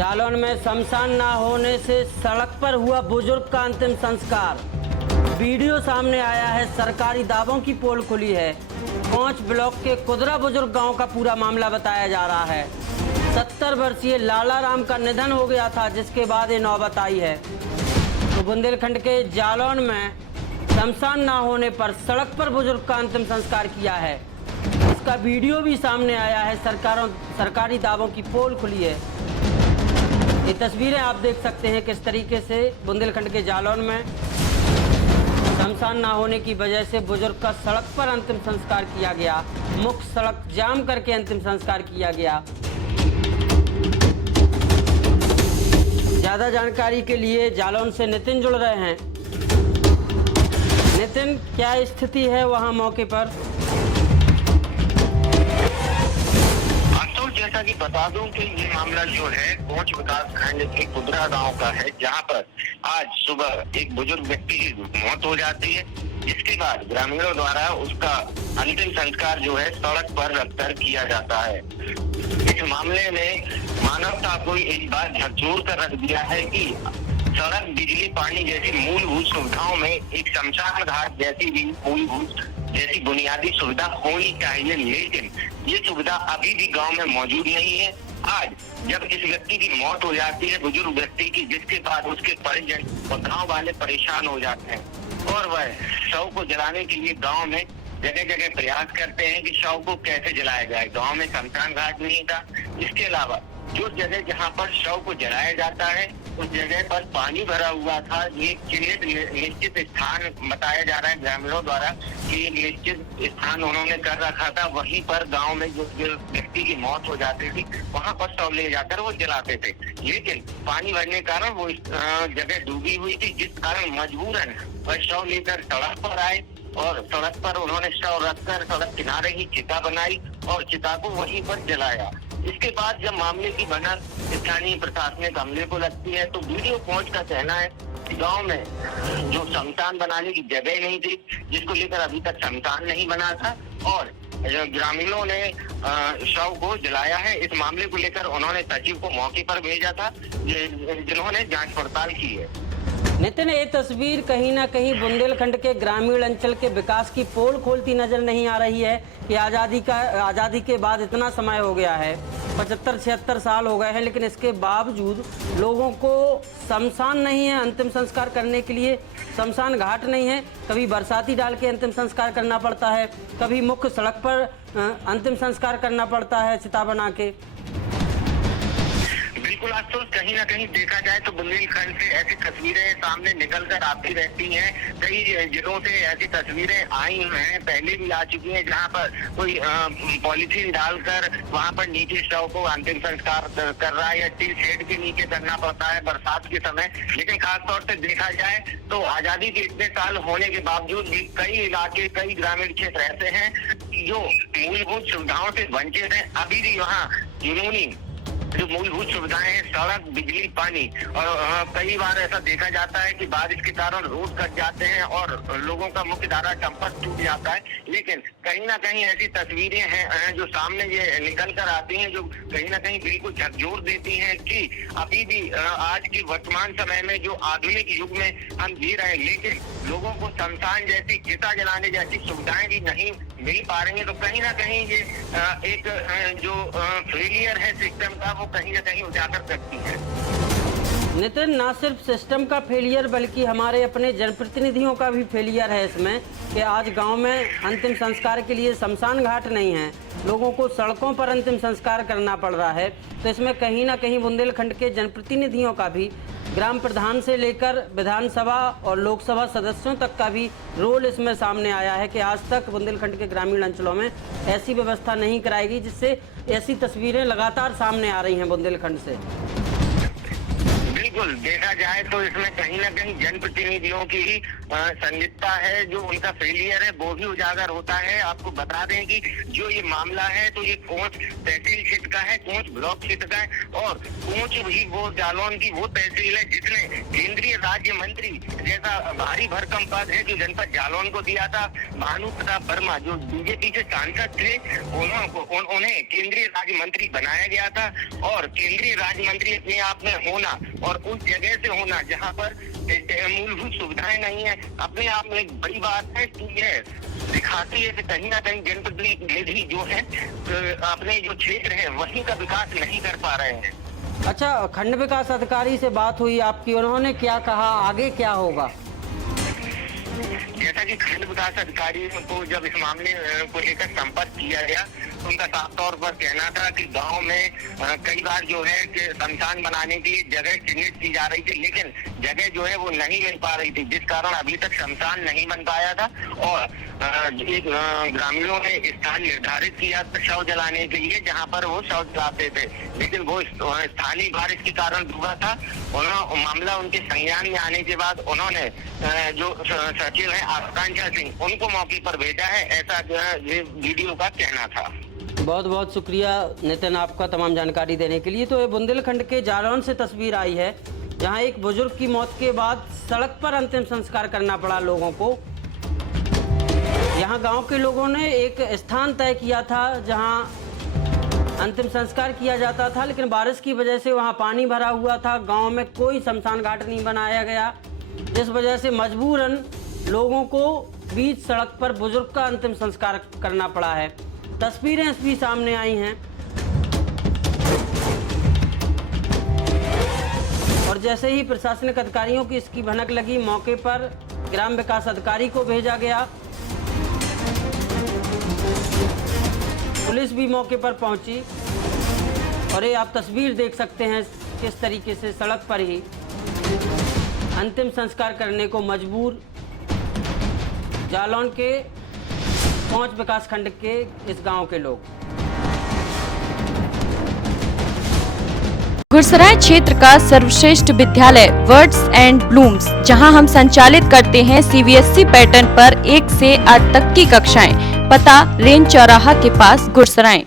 जालौन में शमशान ना होने से सड़क पर हुआ बुजुर्ग का अंतिम संस्कार। वीडियो सामने आया है, सरकारी दावों की पोल खुली है। 5 ब्लॉक के कुदरा बुजुर्ग गांव का पूरा मामला बताया जा रहा है। 70 वर्षीय लाला राम का निधन हो गया था, जिसके बाद ये नौबत आई है। तो बुंदेलखंड के जालौन में शमशान ना होने पर सड़क पर बुजुर्ग का अंतिम संस्कार किया है। इसका वीडियो भी सामने आया है। सरकारी दावों की पोल खुली है। ये तस्वीरें आप देख सकते हैं किस तरीके से बुंदेलखंड के जालौन में शमशान ना होने की वजह से बुजुर्ग का सड़क पर अंतिम संस्कार किया गया। मुख्य सड़क जाम करके अंतिम संस्कार किया गया। ज्यादा जानकारी के लिए जालौन से नितिन जुड़ रहे हैं। नितिन, क्या स्थिति है वहां मौके पर? जैसा कि बता दूं कि ये मामला जो है कोच विकास खंड के कुदरा गांव का है, जहां पर आज सुबह एक बुजुर्ग व्यक्ति की मौत हो जाती है, जिसके बाद ग्रामीणों द्वारा उसका अंतिम संस्कार जो है सड़क पर रखकर किया जाता है। इस मामले में मानवता को एक बात झकझोर कर रख दिया है कि सड़क, बिजली, पानी जैसी मूलभूत सुविधाओं में एक शमशान घाट जैसी भी मूलभूत जैसी बुनियादी सुविधा होनी चाहिए, लेकिन ये सुविधा अभी भी गांव में मौजूद नहीं है। आज जब इस व्यक्ति की मौत हो जाती है, बुजुर्ग व्यक्ति की, जिसके बाद उसके परिजन और गांव वाले परेशान हो जाते हैं और वह शव को जलाने के लिए गांव में जगह जगह प्रयास करते हैं कि शव को कैसे जलाया जाए। गांव में शमशान घाट नहीं था। इसके अलावा जो जगह जहां पर शव को जलाया जाता है उस जगह पर पानी भरा हुआ था। ये चिन्हित निश्चित स्थान बताया जा रहा है ग्रामीणों द्वारा कि एक निश्चित स्थान उन्होंने कर रखा था। वहीं पर गांव में जो व्यक्ति की मौत हो जाती थी वहां पर शव ले जाकर वो जलाते थे, लेकिन पानी भरने के कारण वो जगह डूबी हुई थी, जिस कारण मजबूरन वह शव लेकर सड़क पर आए और सड़क पर उन्होंने शव रखकर सड़क किनारे ही चिता बनाई और चिता को वहीं पर जलाया। इसके बाद जब मामले की भनक स्थानीय प्रशासनिक अमले को लगती है तो वीडियो पहुंच का कहना है कि गांव में जो शमशान बनाने की जगह नहीं थी, जिसको लेकर अभी तक शमशान नहीं बना था और ग्रामीणों ने शव को जलाया है। इस मामले को लेकर उन्होंने सचिव को मौके पर भेजा था, जिन्होंने जांच पड़ताल की है। नितिन, ये तस्वीर कहीं ना कहीं बुंदेलखंड के ग्रामीण अंचल के विकास की पोल खोलती नजर नहीं आ रही है कि आज़ादी के बाद इतना समय हो गया है, 75-76 साल हो गए हैं, लेकिन इसके बावजूद लोगों को शमशान नहीं है, अंतिम संस्कार करने के लिए शमशान घाट नहीं है। कभी बरसाती डाल के अंतिम संस्कार करना पड़ता है, कभी मुख्य सड़क पर अंतिम संस्कार करना पड़ता है चिता बना के। बिल्कुल आशुतोष, कहीं ना कहीं देखा जाए तो बुंदेलखंड से ऐसी तस्वीरें सामने निकल कर आती रहती हैं। कई जिलों से ऐसी तस्वीरें आई हैं, पहले भी आ चुकी हैं, जहां पर कोई पॉलीथीन डालकर वहां पर नीचे शव को अंतिम संस्कार कर रहा है या टीन शेड के नीचे करना पड़ता है बरसात के समय। लेकिन खासतौर से देखा जाए तो आजादी के इतने साल होने के बावजूद भी कई इलाके, कई ग्रामीण क्षेत्र ऐसे हैं जो मूलभूत सुविधाओं से वंचित हैं। अभी भी वहाँ कानूनी जो मूलभूत सुविधाएं हैं, सड़क, बिजली, पानी, और कई बार ऐसा देखा जाता है कि बारिश के कारण रोड कट जाते हैं और लोगों का मुख्य धारा संपर्क टूट जाता है। लेकिन कहीं ना कहीं ऐसी तस्वीरें हैं जो सामने ये निकल कर आती हैं, जो कहीं ना कहीं बिल्कुल झकझोर देती हैं कि अभी भी आज के वर्तमान समय में जो आधुनिक युग में हम जी रहे हैं, लेकिन लोगों को शमशान जैसी, चिता जलाने जैसी सुविधाएं भी नहीं मिल पा रही है। तो कहीं ना कहीं ये एक जो फेलियर है सिस्टम का, वो कहीं ना कहीं उजागर करती है। नितिन, ना सिर्फ सिस्टम का फेलियर बल्कि हमारे अपने जनप्रतिनिधियों का भी फेलियर है इसमें कि आज गांव में अंतिम संस्कार के लिए शमशान घाट नहीं है, लोगों को सड़कों पर अंतिम संस्कार करना पड़ रहा है। तो इसमें कहीं ना कहीं बुंदेलखंड के जनप्रतिनिधियों का भी, ग्राम प्रधान से लेकर विधानसभा और लोकसभा सदस्यों तक का भी रोल इसमें सामने आया है कि आज तक बुंदेलखंड के ग्रामीण अंचलों में ऐसी व्यवस्था नहीं कराएगी, जिससे ऐसी तस्वीरें लगातार सामने आ रही हैं बुंदेलखंड से। बिल्कुल देखा जाए तो इसमें कहीं ना कहीं जनप्रतिनिधियों की ही संलिप्तता है। जो उनका फेलियर है वो भी उजागर होता है। आपको बता दें कि जो ये मामला है तो ये कोंच तहसील क्षेत्र का है, कोंच ब्लॉक क्षेत्र का है और कोंच भी वो जालौन की वो तहसील है जिसने केंद्रीय राज्य मंत्री जैसा भारी भरकम पद है जो जनपद जालौन को दिया था। भानु प्रताप वर्मा जो बीजेपी के सांसद थे उन्हें केंद्रीय राज्य मंत्री बनाया गया था और केंद्रीय राज्य मंत्री अपने आप में होना और उस जगह से होना जहां पर मूलभूत सुविधाएं नहीं है अपने आप में एक बड़ी बात है कि यह दिखाती है कि कहीं ना कहीं जनप्रतिनिधि जो है अपने जो क्षेत्र है वहीं का विकास नहीं कर पा रहे हैं। अच्छा, खंड विकास अधिकारी से बात हुई आपकी, उन्होंने क्या कहा, आगे क्या होगा? जैसा कि खंड विकास अधिकारी को जब इस मामले को लेकर संपर्क किया गया तो उनका साफ तौर पर कहना था कि गांव में कई बार जो है कि शमशान बनाने की जगह चिन्हित की जा रही थी लेकिन जगह जो है वो नहीं मिल पा रही थी जिस कारण अभी तक शमशान नहीं बन पाया था और एक ग्रामीणों ने स्थान निर्धारित किया शव जलाने के लिए जहां पर वो शव जलाते थे लेकिन वो स्थानीय बारिश के कारण डूबा था। मामला उनके संज्ञान में आने के बाद उन्होंने जो सचिव है आकांक्षा सिंह उनको मौके पर भेजा है, ऐसा वीडियो का कहना था। बहुत बहुत शुक्रिया नितिन आपका तमाम जानकारी देने के लिए। तो ये बुंदेलखंड के जालौन से तस्वीर आई है जहां एक बुजुर्ग की मौत के बाद सड़क पर अंतिम संस्कार करना पड़ा लोगों को। यहां गांव के लोगों ने एक स्थान तय किया था जहां अंतिम संस्कार किया जाता था लेकिन बारिश की वजह से वहां पानी भरा हुआ था। गांव में कोई शमशान घाट नहीं बनाया गया जिस वजह से मजबूरन लोगों को बीच सड़क पर बुजुर्ग का अंतिम संस्कार करना पड़ा है। तस्वीरें भी सामने आई हैं और जैसे ही प्रशासनिक अधिकारियों की इसकी भनक लगी मौके पर ग्राम विकास अधिकारी को भेजा गया, पुलिस भी मौके पर पहुंची और ये आप तस्वीर देख सकते हैं किस तरीके से सड़क पर ही अंतिम संस्कार करने को मजबूर जालौन के कोंच विकास खंड के इस गांव के लोग। गुरसराय क्षेत्र का सर्वश्रेष्ठ विद्यालय वर्ड्स एंड ब्लूम्स, जहां हम संचालित करते हैं CBSE पैटर्न पर 1 से 8 तक की कक्षाएं। पता रेंज चौराहा के पास गुरसराय।